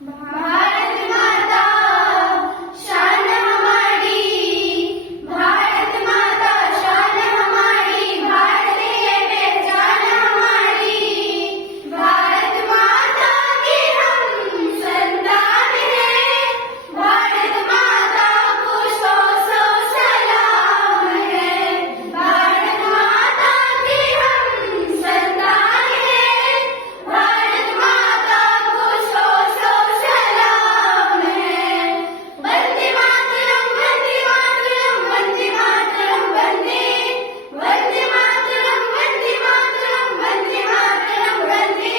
भारत माता शान हमारी, भारत माता शान हमारी, भारत ये पहचान हमारी। भारत माता की हम संतान हैं, भारत माता को सौ सौ सलाम है। भारत माता की हम संतान हैं, भारत माता को सौ सौ सलाम है। वंदे मातरम, वंदे मातरम, वंदे मातरम, वंदे वंदे मातरम, वंदे मातरम, वंदे मातरम, वंदे।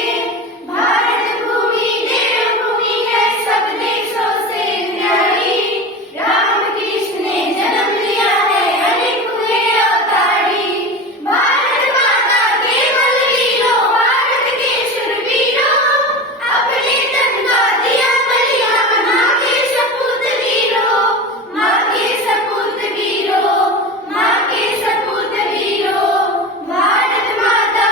भारत भूमि देवभूमि है, सब देशों से न्यारी। राम कृष्ण ने जन्म लिया है, अनेक हुए अवतारी। भारत माता केवल वीरों, भारत के शूरवीरों, अपने तन का दिया बलिदान। माँ के सपूत वीरों, माँ के सपूत वीरों, माँ के सपूत वीरों। भारत माता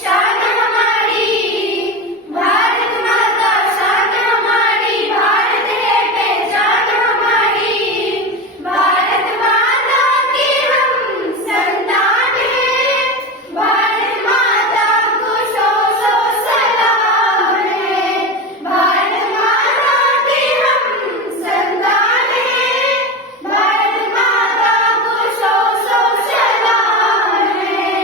शान हमारी, भारत माता शान हमारी, भारत है पहचान हमारी। भारत माता की हम संतान हैं, भारत माता को सौ सौ सलाम है। भारत माता की हम संतान हैं, भारत माता को सौ सौ सलाम है।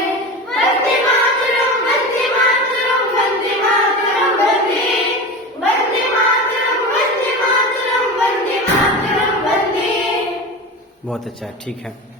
वंदे मातरम, वंदे मातरम, वंदे मातरम, वंदे वंदे मातरम, वंदे मातरम, वंदे मातरम, वंदे। बहुत अच्छा, ठीक है।